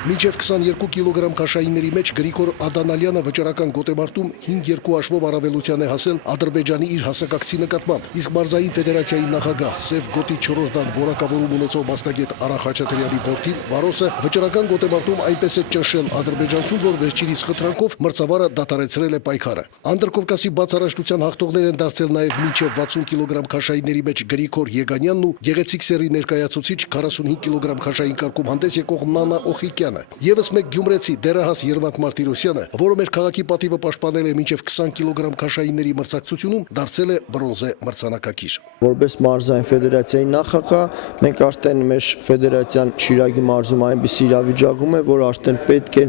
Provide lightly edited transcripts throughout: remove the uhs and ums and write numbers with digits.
Մինչև 22 կիլոգրամ քաշայինների մեջ Գրիգոր Ադանալյանը վճռական գոտեմարտում 5-2 հաշվով առավելության է հասել Ադրբեջանի իր հասակակցի նկատմամբ, իսկ մարզային ֆեդերացիայի նախագահ Սև գոտի 4-րդ դան որակավորում ունեցող մասնագետ Արա Խաչատրյանի որդին Վարոսը վճռական գոտեմարտում այնպես է ճնշել ադրբեջանցուն, որ վերջինիս խնդրանքով մրցավարը դադարեցրել է պայքարը։ Անդրկովկասի բացառաշտության հաղթողներ են դարձել նաև մինչև 60 կիլոգրամ քաշայինների մեջ Գրիգոր Եգանյանն ու Գեղեցիկ սերի ներկայացուցիչ 45 կիլոգրամ քաշային կարգում հանդես եկող Նանա Օխիկյանը։ Եվս մեկ գյումրեցի դերահաս Երվանդ Մարտիրոսյանը, որը մեր քաղաքի պատիվը պաշտպանել է մինչև 20 կիլոգրամ քաշայինների մրցակցությունում, դարձել է բրոնզե մրցանակակիր։ Որպես մարզային ֆեդերացիայի նախագահ, մենք արդեն մեր ֆեդերացիան Շիրակի մարզում այնպիսի իրավիճակում է, որ արդեն պետք է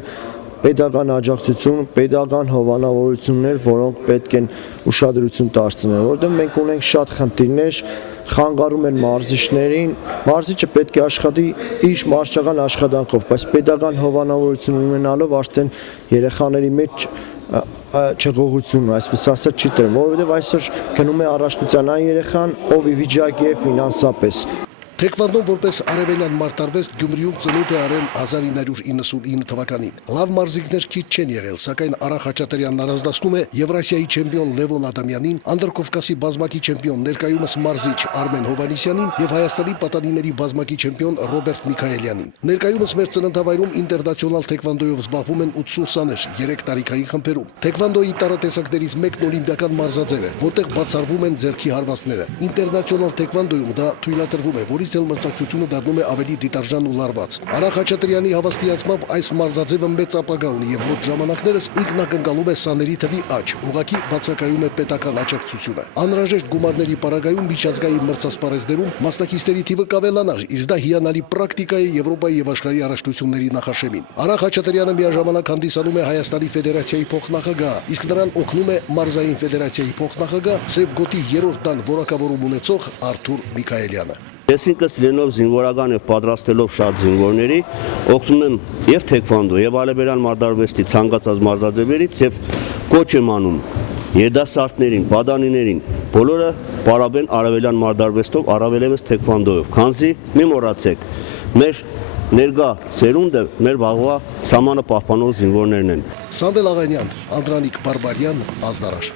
պետական աջակցություն, պետական հովանավորություններ, որոնք պետք են ուշադրություն դարձնել, որտեղ մենք ունենք շատ խնդիրներ, խանգարում են մարզիչներին, մարզիչը պետք է աշխատի իր մարզչական աշխատանքով, բայց պետական հովանավորություն ունենալով արդեն երեխաների մեջ չեղողություն, այսպես ասած, չի տրվում, որովհետև այսօր գնում է առաջնության այն երեխան, ով ի վիճակի է ֆինանսապես։ Թեքվանդոն որպես արևելյան մարտարվեստ Գյումրիում ծնունդ է արել 1999 թվականին։ Լավ մարզիկներ քիչ չեն եղել, սակայն Արա Խաչատրյանն առանձնացնում է Եվրասիայի չեմպիոն Լևոն Ադամյանին, Անդրկովկասի բազմակի չեմպիոն ներկայումս մարզիչ Արմեն Հովհաննիսյանին եւ Հայաստանի պատանիների բազմակի չեմպիոն Ռոբերտ Միքայելյանին։ Ներկայումս մեր ծննդավայրում ինտերնացիոնալ թեքվանդոյով զբաղվում են 80 սաներ 3 տարիքային խմբերում։ Թեքվանդոյի տարատեսակներից մեկն օլիմպիական մարզաձև է, որտեղ բացառվում են ձեռքի հարվածները։ Ինտերնացիոնալ թեքվանդոյում դա թույլատրվում է, որից մրցակցությունը դառնում է ավելի դիտարժան ու լարված։ Արա Խաչատրյանի հավաստիացմամբ այս մարզաձևը մեծ ապագա ունի եւ մոտ ժամանակներս ինքնակնկալում է սաների թվի աճ, ուղղակի բացակայում է պետական աջակցությունը։ Անհրաժեշտ գումարների պարագայում միջազգային մրցասպարեզներում մասնակիցների թիվը կավելանար, իսկ դա հիանալի պրակտիկա է Եվրոպայի եւ աշխարհի առաջնությունների նախաշեմին։ Արա Խաչատրյանը միաժամանակ հանդիսանում է Հայաստանի ֆեդերացիայի փոխնախագահ, իսկ նրան օգնում է մարզային ֆեդերացիայի փոխնախագահ Սև գոտի 3-րդ դան որակավորում ունեցող Արթուր Միքայելյանը։ Ես ինքս լինելով զինվորական եւ պատրաստելով շատ զինվորների, օգնում եմ եւ թեքվանդո եւ արևելյան մարտարվեստի ցանկացած մարզաձևերից եւ կոչ եմ անում երդասարտներին, պատանիներին, բոլորը պարաբեն արևելյան մարտարվեստով, առավելևս թեքվանդոյով, քանզի մի մոռացեք, մեր ներկա սերունդը մեր վաղվա սահմանը պահպանող զինվորներն են։ Սամվել Աղանյան, Անդրանիկ Բարբարյան, Ազդարաշ։